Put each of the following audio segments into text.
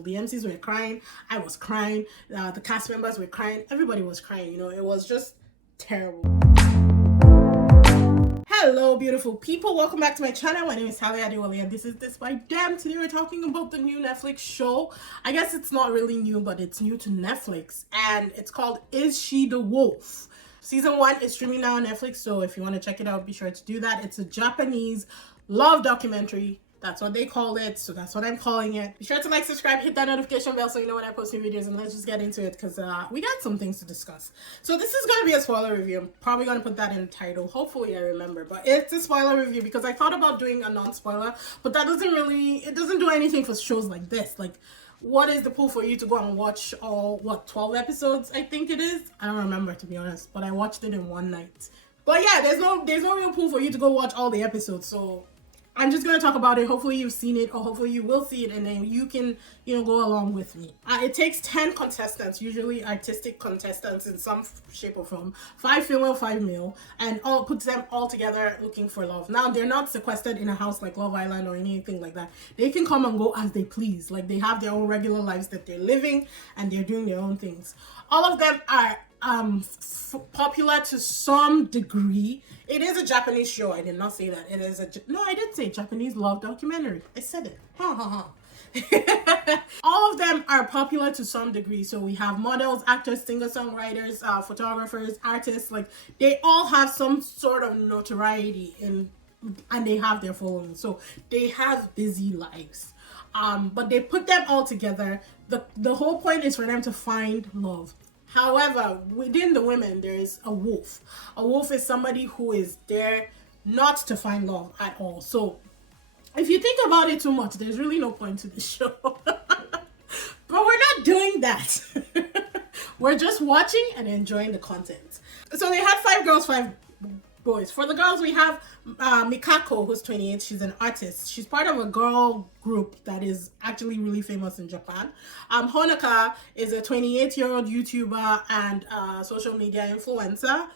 The MCs were crying. I was crying. The cast members were crying. Everybody was crying. It was just terrible. Hello, beautiful people. Welcome back to my channel. My name is Sally Adewale, and this is DISBYDEM. Today we're talking about the new Netflix show. I guess it's not really new, but it's new to Netflix, and it's called Is She the Wolf? Season 1 is streaming now on Netflix, so if you want to check it out, be sure to do that. It's a Japanese love documentary. That's what they call it, so that's what I'm calling it. Be sure to like, subscribe, hit that notification bell so you know when I post new videos, and let's just get into it because we got some things to discuss. So this is going to be a spoiler review. I'm probably going to put that in the title. Hopefully I remember, but it's a spoiler review because I thought about doing a non-spoiler, but that doesn't do anything for shows like this. Like, what is the pull for you to go and watch all, 12 episodes, I think it is? I don't remember, to be honest, but I watched it in one night. But yeah, there's no real pull for you to go watch all the episodes, so I'm just going to talk about it. Hopefully you've seen it, or hopefully you will see it, and then you can, go along with me. It takes 10 contestants, usually artistic contestants in some shape or form, 5 female, 5 male, and puts them all together looking for love. Now, they're not sequestered in a house like Love Island or anything like that. They can come and go as they please. Like, they have their own regular lives that they're living, and they're doing their own things. All of them are popular to some degree. It is a Japanese show. I did not say that. It is no, I did say Japanese love documentary. I said it. All of them are popular to some degree. So we have models, actors, singer-songwriters, photographers, artists. Like, they all have some sort of notoriety and they have their following. So they have busy lives. But they put them all together. The whole point is for them to find love. However, within the women, there is a wolf. A wolf is somebody who is there not to find love at all. So, if you think about it too much, there's really no point to the show. But we're not doing that. We're just watching and enjoying the content. So they had 5 girls, 5 boys. For the girls, we have Mikako, who's 28. She's an artist. She's part of a girl group that is actually really famous in Japan. Honoka is a 28-year-old YouTuber and social media influencer.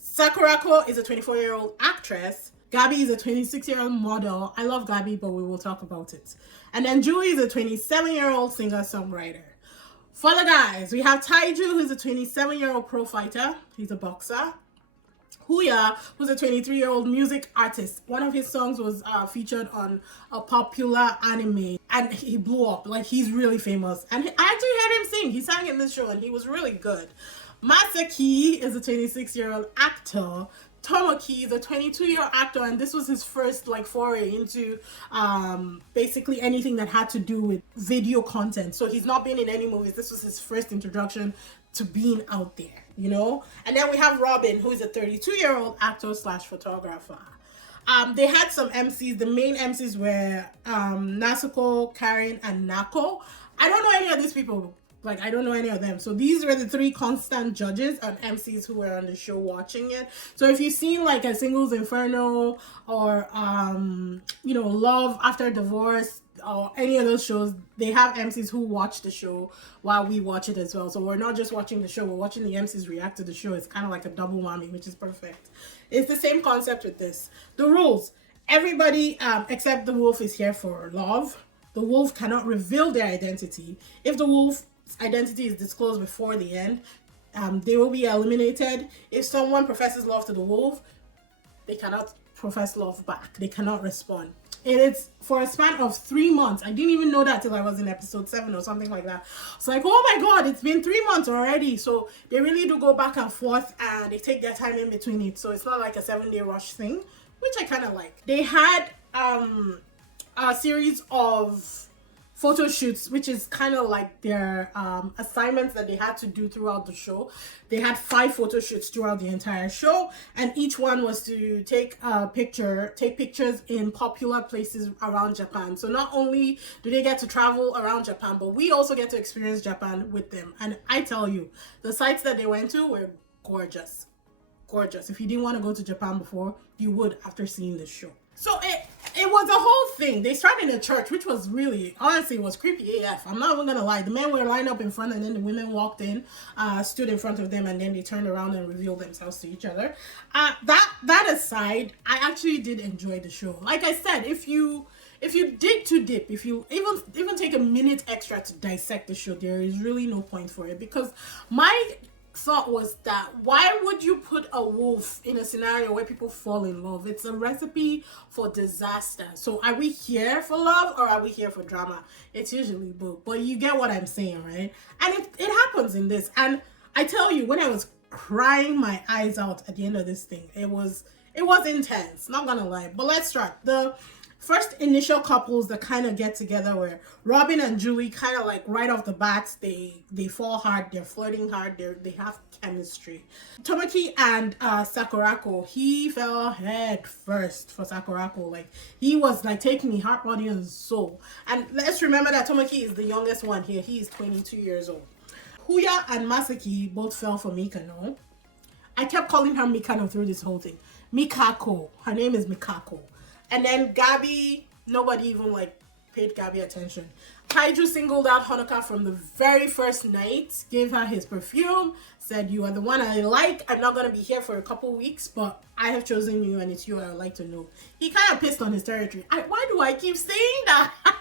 Sakurako is a 24-year-old actress. Gabby is a 26-year-old model. I love Gabby, but we will talk about it. And then Julie is a 27-year-old singer-songwriter. For the guys, we have Taiju, who's a 27-year-old pro fighter. He's a boxer. Huya, who's a 23-year-old music artist. One of his songs was featured on a popular anime, and he blew up. Like, he's really famous. And I actually heard him sing. He sang in this show, and he was really good. Masaki is a 26-year-old actor. Tomoki is a 22-year-old actor, and this was his first foray into basically anything that had to do with video content. So he's not been in any movies. This was his first introduction to being out there, And then we have Robin, who is a 32-year-old actor / photographer. They had some MCs. The main MCs were Nasuko, Karen, and Nako. I don't know any of these people. I don't know any of them. So these were the 3 constant judges and MCs who were on the show watching it. So if you've seen a Singles Inferno or, Love After Divorce or any of those shows, they have MCs who watch the show while we watch it as well. So we're not just watching the show, we're watching the MCs react to the show. It's kind of like a double whammy, which is perfect. It's the same concept with this. The rules. Everybody except the wolf is here for love. The wolf cannot reveal their identity. If the wolf identity is disclosed before the end, they will be eliminated. If someone professes love to the wolf, they cannot profess love back. They cannot respond. And it's for a span of 3 months. I didn't even know that till I was in episode 7 or something like that. It's like, oh my god, it's been 3 months already. So they really do go back and forth, and they take their time in between it. So it's not like a 7-day rush thing, which I kind of like. They had a series of photo shoots, which is kind of like their assignments that they had to do throughout the show. They had 5 photo shoots throughout the entire show, and each one was to take pictures in popular places around Japan. So not only do they get to travel around Japan, but we also get to experience Japan with them. And I tell you, the sites that they went to were gorgeous. Gorgeous. If you didn't want to go to Japan before, you would after seeing this show. So it was a whole thing. They started in a church, which was really, honestly, it was creepy AF. I'm not even gonna lie. The men were lined up in front, and then the women walked in, stood in front of them, and then they turned around and revealed themselves to each other. That aside, I actually did enjoy the show. Like I said, if you if you dig too deep, if you even take a minute extra to dissect the show, there is really no point for it. Because my thought was that why would you put a wolf in a scenario where people fall in love? It's a recipe for disaster. So are we here for love or are we here for drama? It's usually both, but you get what I'm saying, right? And it happens in this. And I tell you, when I was crying my eyes out at the end of this thing, it was intense, not gonna lie. But let's start. The first initial couples that kind of get together were Robin and Julie. Kind of like right off the bat, they fall hard, they're flirting hard, they have chemistry. Tomoki and Sakurako, he fell head first for Sakurako. Like, he was like taking me heart, body, and soul. And let's remember that Tomoki is the youngest one here. He is 22 years old. Huya and Masaki both fell for Mikano. I kept calling her Mikano through this whole thing. Mikako. Her name is Mikako. And then Gabby, nobody even like paid Gabby attention. Taiju singled out Honoka from the very first night, gave her his perfume, said, "You are the one I like. I'm not gonna be here for a couple weeks, but I have chosen you and it's you I would like to know." He kind of pissed on his territory. Why do I keep saying that? I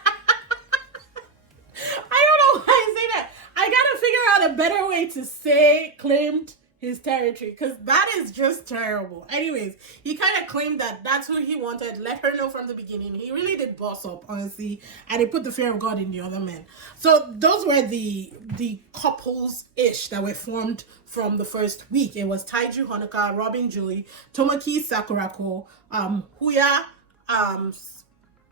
don't know why I say that. I gotta figure out a better way to say claimed his territory, because that is just terrible. Anyways, he kind of claimed that that's who he wanted, let her know from the beginning. He really did boss up, honestly, and he put the fear of God in the other men. So those were the couples-ish that were formed from the first week. It was Taiju, Honoka, Robin, Julie, Tomoki, Sakurako, Huya,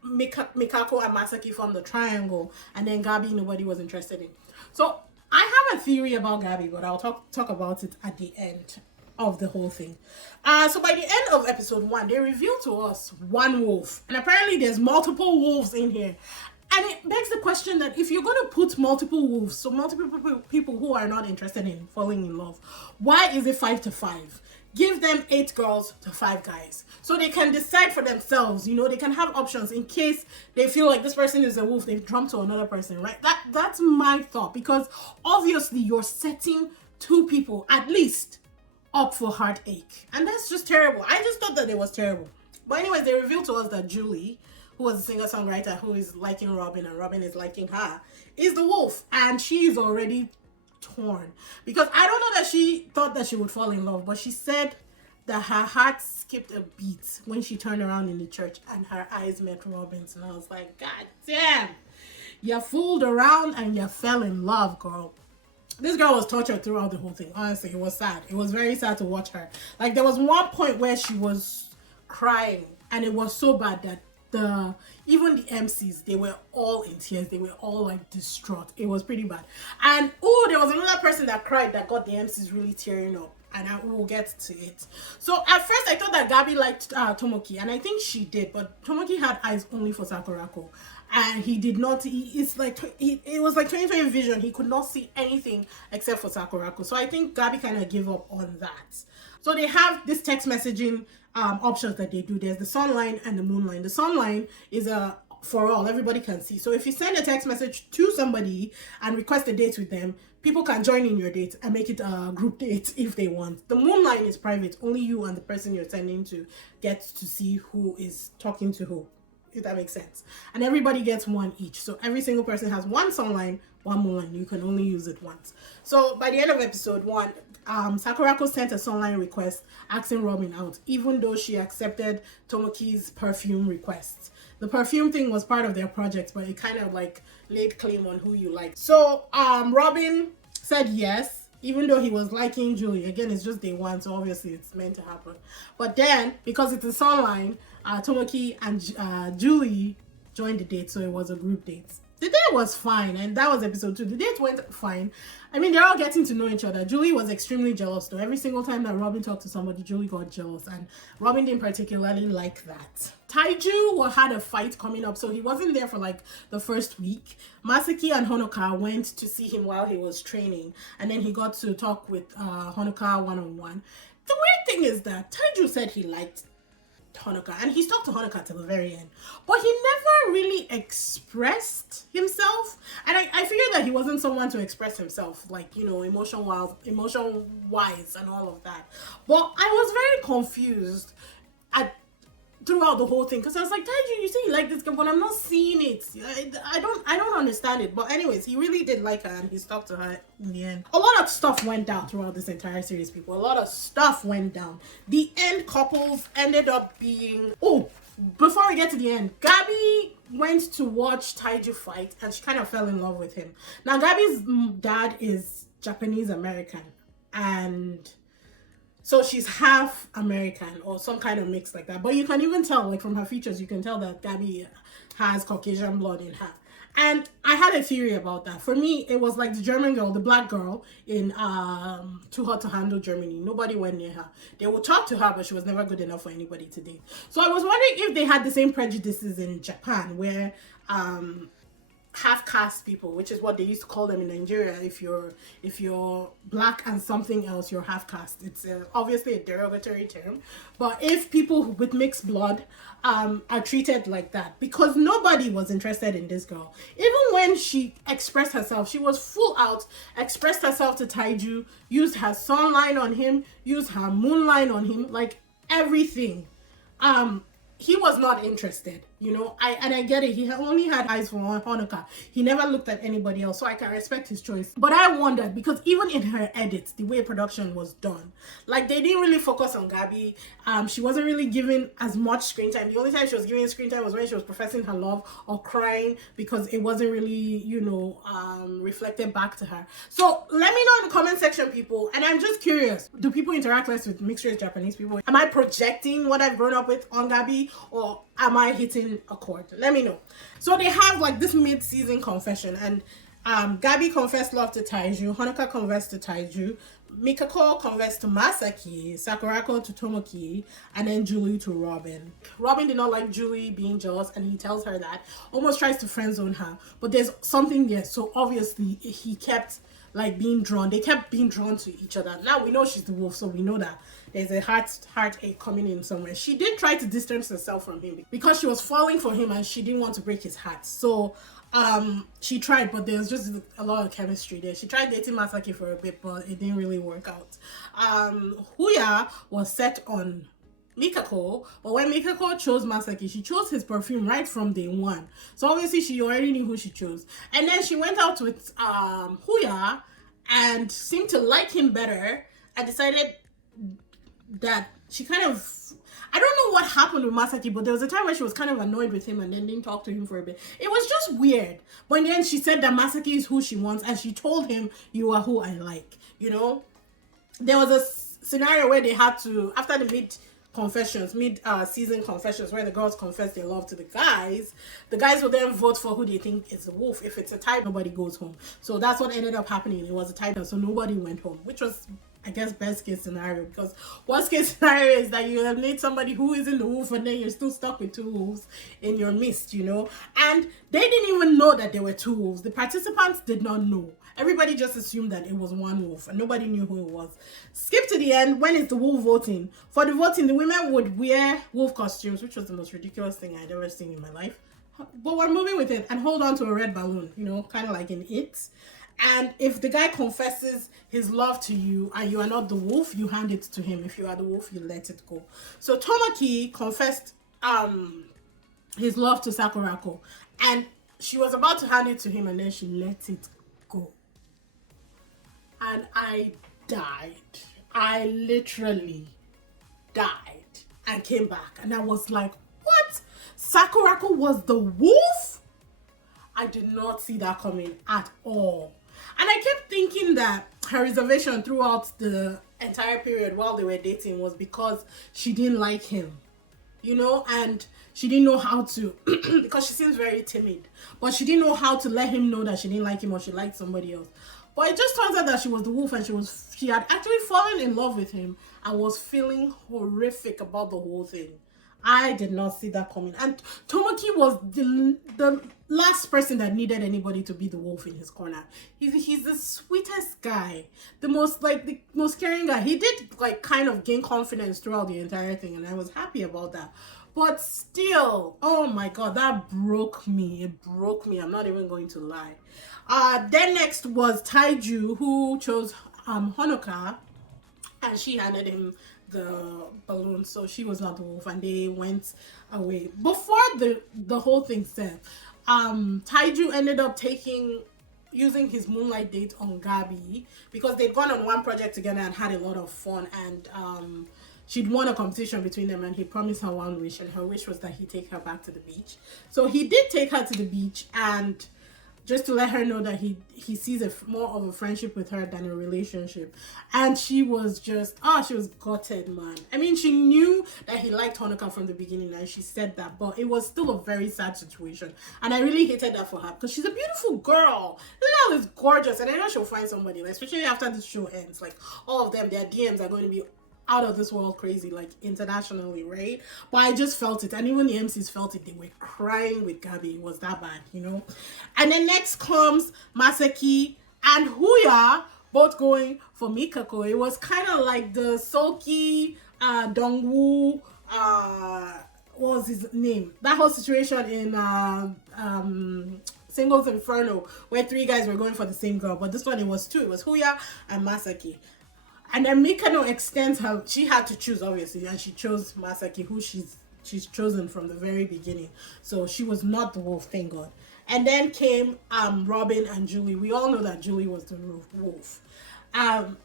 Mikako, and Masaki from the triangle, and then Gabi nobody was interested in. So I have a theory about Gabby, but I'll talk about it at the end of the whole thing. So by the end of episode 1, they reveal to us one wolf. And apparently there's multiple wolves in here. And it begs the question that if you're going to put multiple wolves, so multiple people who are not interested in falling in love, why is it 5-5? Give them 8 girls to 5 guys. So they can decide for themselves, they can have options in case they feel like this person is a wolf, they've jumped to another person, right? That's my thought, because obviously you're setting 2 people at least up for heartache. And that's just terrible. I just thought that it was terrible. But anyways, they revealed to us that Julie, who was a singer-songwriter who is liking Robin and Robin is liking her, is the wolf. And she is already torn, because I don't know that she thought that she would fall in love, but she said that her heart skipped a beat when she turned around in the church and her eyes met Robin's, and I was like, God damn, you fooled around and you fell in love, girl. This girl was tortured throughout the whole thing. Honestly, it was sad. It was very sad to watch her. Like, there was one point where she was crying, and it was so bad that even the MCs, they were all in tears. They were all like distraught. It was pretty bad. And there was another person that cried that got the MCs really tearing up, and I will get to it. So at first I thought that Gabby liked Tomoki, and I think she did, but Tomoki had eyes only for Sakurako, and he did not. It was like 20/20 vision. He could not see anything except for Sakurako. So I think Gabby kind of gave up on that. So they have this text messaging options that they do. There's the sun line and the moon line. The sun line is for all, everybody can see. So if you send a text message to somebody and request a date with them, people can join in your date and make it a group date if they want. The moon line is private. Only you and the person you're sending to get to see who is talking to who, if that makes sense. And everybody gets one each. So every single person has one sun line, one moon line. You can only use it once. So by the end of episode 1, Sakurako sent a sunline request asking Robin out, even though she accepted Tomoki's perfume request. The perfume thing was part of their project, but it kind of like laid claim on who you like. So Robin said yes, even though he was liking Julie. Again, it's just day 1, so obviously it's meant to happen. But then, because it's a sunline, Tomoki and Julie joined the date, so it was a group date. The date was fine, and that was episode 2. The date went fine. I mean, they're all getting to know each other. Julie was extremely jealous, though. Every single time that Robin talked to somebody, Julie got jealous, and Robin didn't particularly like that. Taiju had a fight coming up, so he wasn't there for like the first week. Masaki and Honoka went to see him while he was training, and then he got to talk with Honoka one-on-one. The weird thing is that Taiju said he liked Honoka, and he talked to Honoka till the very end, but he never really expressed himself. And I figured that he wasn't someone to express himself, like, emotion wise and all of that. But I was very confused at throughout the whole thing, because I was like, Taiju, you say you like this girl, but I'm not seeing it. I don't understand it. But anyways, he really did like her, and he stuck to her in the end. A lot of stuff went down throughout this entire series, people. A lot of stuff went down. The end couples ended up being, oh, before we get to the end, Gabby went to watch Taiju fight, and she kind of fell in love with him. Now, Gabby's dad is Japanese American, and so she's half American or some kind of mix like that. But you can even tell, like, from her features, you can tell that Gabby has Caucasian blood in her. And I had a theory about that. For me, it was like the German girl, the black girl in Too Hot to Handle Germany. Nobody went near her. They would talk to her, but she was never good enough for anybody to date. So I was wondering if they had the same prejudices in Japan, where half caste people, which is what they used to call them in Nigeria. If you're black and something else, you're half caste. It's obviously a derogatory term, but if people with mixed blood are treated like that, because nobody was interested in this girl. Even when she expressed herself, she was full out, expressed herself to Taiju, used her sun line on him, used her moon line on him, like everything. He was not interested, you know. I get it. He only had eyes for Honoka. He never looked at anybody else, so I can respect his choice. But I wondered, because even in her edits, the way production was done, like, they didn't really focus on Gabby. She wasn't really given as much screen time. The only time she was giving screen time was when she was professing her love or crying, because it wasn't really, you know, reflected back to her. So let me know in the comment section, people. And I'm just curious, do people interact less with mixed race Japanese people? Am I projecting what I've grown up with on Gabby, or am I hitting a chord? Let me know. So they have like this mid-season confession, and Gabby confessed love to Taiju, Honoka confessed to Taiju, Mikako confessed to Masaki, Sakurako to Tomoki, and then Julie to Robin. Robin did not like Julie being jealous, and he tells her that, almost tries to friend zone her, but there's something there. So obviously he kept like being drawn. They kept being drawn to each other. Now we know she's the wolf, so we know that there's a heartache coming in somewhere. She did try to distance herself from him because she was falling for him and she didn't want to break his heart. So she tried, but there was just a lot of chemistry there. She tried dating Masaki for a bit, but it didn't really work out. Huya was set on Mikako, but when Mikako chose Masaki, she chose his perfume right from day one. So obviously she already knew who she chose. And then she went out with Huya and seemed to like him better, and decided that she kind of, I don't know what happened with Masaki, but there was a time where she was kind of annoyed with him and then didn't talk to him for a bit. It was just weird. But in the end, she said that Masaki is who she wants, and she told him, you are who I like, you know? There was a scenario where they had to, after the mid-season confessions, where the girls confess their love to the guys will then vote for who they think is the wolf. If it's a tie, nobody goes home. So that's what ended up happening. It was a tie, so nobody went home, which was, I guess, best case scenario, because worst case scenario is that you eliminate somebody who isn't the wolf, and then you're still stuck with two wolves in your midst, you know. And they didn't even know that there were two wolves. The participants did not know. Everybody just assumed that it was one wolf, and nobody knew who it was. Skip to the end, when it's the wolf voting. For the voting, the women would wear wolf costumes, which was the most ridiculous thing I'd ever seen in my life. But we're moving with it, and hold on to a red balloon, you know, kind of like in It. And if the guy confesses his love to you and you are not the wolf, you hand it to him. If you are the wolf, you let it go. So Tomoki confessed his love to Sakurako, and she was about to hand it to him, and then she let it go. And I died. I literally died and came back, and I was like, what? Sakurako was the wolf? I did not see that coming at all. And I kept thinking that her reservation throughout the entire period while they were dating was because she didn't like him, you know, and she didn't know how to, because she seems very timid, but she didn't know how to let him know that she didn't like him or she liked somebody else. But it just turns out that she was the wolf, and she had actually fallen in love with him and was feeling horrific about the whole thing. I did not see that coming. And Tomoki was the last person that needed anybody to be the wolf in his corner. He's the sweetest guy, the most caring guy. He did like kind of gain confidence throughout the entire thing, and I was happy about that. But still, oh my god, that broke me. It broke me. I'm not even going to lie. Then next was Taiju, who chose Honoka, and she handed him the balloon, so she was not the wolf, and they went away. Before the whole thing said, Taiju ended up using his moonlight date on Gabby because they'd gone on one project together and had a lot of fun, and she'd won a competition between them, and he promised her one wish, and her wish was that he'd take her back to the beach. So he did take her to the beach, and just to let her know that he sees more of a friendship with her than a relationship. And she was just, she was gutted, man. I mean, she knew that he liked Honoka from the beginning, and she said that, but it was still a very sad situation. And I really hated that for her, because she's a beautiful girl. This girl is gorgeous, and I know she'll find somebody, like, especially after this show ends. Like, all of them, their DMs are going to be out of this world crazy, like internationally, right? But I just felt it, and even the MCs felt it. They were crying with Gabby. It was that bad, you know. And then next comes Masaki and Huya, both going for Mikako. It was kind of like the sulky Dongwoo, what was his name, that whole situation in Singles Inferno, where 3 guys were going for the same girl, but this one it was 2. It was Huya and Masaki. And then Mikano extends her, she had to choose, obviously, and she chose Masaki, who she's chosen from the very beginning. So she was not the wolf, thank God. And then came Robin and Julie. We all know that Julie was the wolf.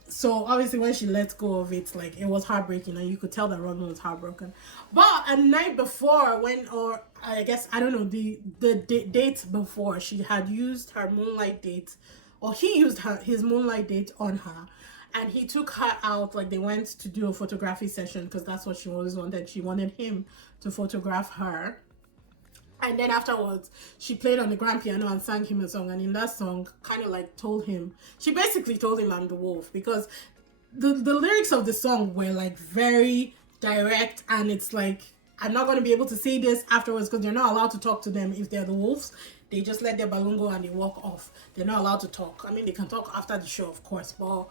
So obviously when she let go of it, like, it was heartbreaking, and you could tell that Robin was heartbroken. But a night before, or I guess, I don't know, the date before, she had used her moonlight date, or he used his moonlight date on her. And he took her out, like, they went to do a photography session, because that's what she always wanted. She wanted him to photograph her. And then afterwards, she played on the grand piano and sang him a song. And in that song, kind of like she basically told him I'm the wolf, because the lyrics of the song were like very direct. And it's like, I'm not going to be able to say this afterwards, because they're not allowed to talk to them if they're the wolves. They just let their balloon go and they walk off. They're not allowed to talk. I mean, they can talk after the show, of course, but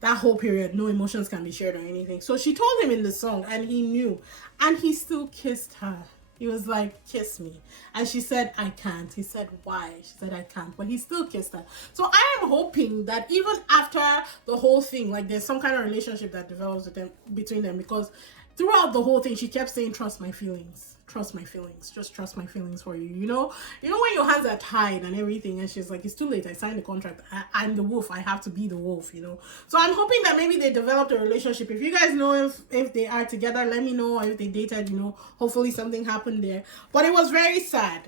that whole period, no emotions can be shared or anything. So she told him in the song, and he knew. And he still kissed her. He was like, kiss me. And she said, I can't. He said, why? She said, I can't. But he still kissed her. So I am hoping that even after the whole thing, like, there's some kind of relationship that develops between them. Because throughout the whole thing, she kept saying, trust my feelings. Trust my feelings. Just trust my feelings for you. You know when your hands are tied and everything, and she's like, it's too late. I signed the contract. I'm the wolf. I have to be the wolf, you know. So I'm hoping that maybe they developed a relationship. If you guys know if they are together, let me know. Or if they dated, you know, hopefully something happened there. But it was very sad.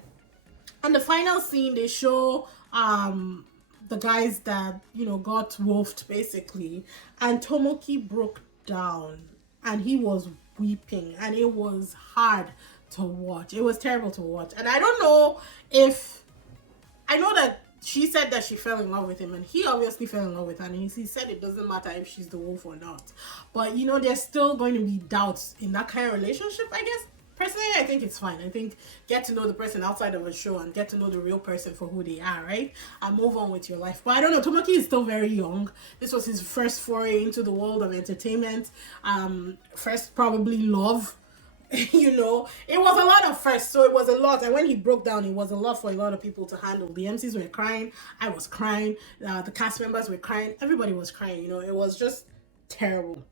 And the final scene, they show the guys that, you know, got wolfed basically, and Tomoki broke down and he was weeping, and it was hard to watch. It was terrible to watch. And I don't know I know that she said that she fell in love with him, and he obviously fell in love with her, and he said it doesn't matter if she's the wolf or not. But, you know, there's still going to be doubts in that kind of relationship, I guess. Personally, I think it's fine. I think get to know the person outside of a show and get to know the real person for who they are, right? And move on with your life. But I don't know, Tomoki is still very young. This was his first foray into the world of entertainment. First, probably love. You know, it was a lot of first, so it was a lot. And when he broke down, it was a lot for a lot of people to handle. The MCs were crying. I was crying. The cast members were crying. Everybody was crying. You know, it was just terrible.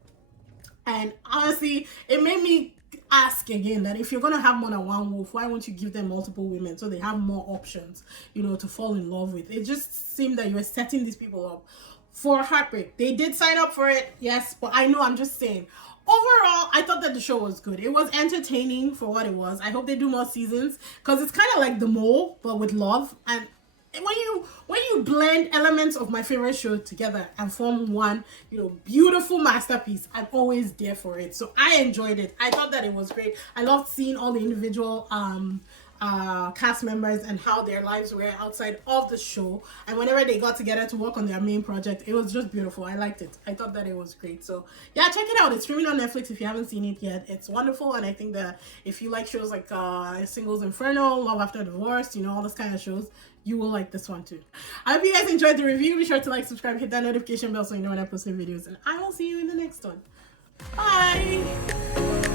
And honestly, it made me ask again that if you're going to have more than one wolf, why won't you give them multiple women so they have more options, you know, to fall in love with? It just seemed that you were setting these people up for heartbreak. They did sign up for it, yes, but I know, I'm just saying, overall, I thought that the show was good. It was entertaining for what it was. I hope they do more seasons, because it's kind of like The Mole, but with love. And when you blend elements of my favorite show together and form one, you know, beautiful masterpiece, I'm always there for it. So I enjoyed it. I thought that it was great. I loved seeing all the individual cast members and how their lives were outside of the show, and whenever they got together to work on their main project, it was just beautiful. I liked it. I thought that it was great. So yeah, check it out. It's streaming on Netflix if you haven't seen it yet. It's wonderful, and I think that if you like shows like Singles Inferno, Love After Divorce, you know, all this kind of shows, you will like this one too. I hope you guys enjoyed the review. Be sure to like, subscribe, hit that notification bell so you know when I post new videos, and I will see you in the next one. Bye.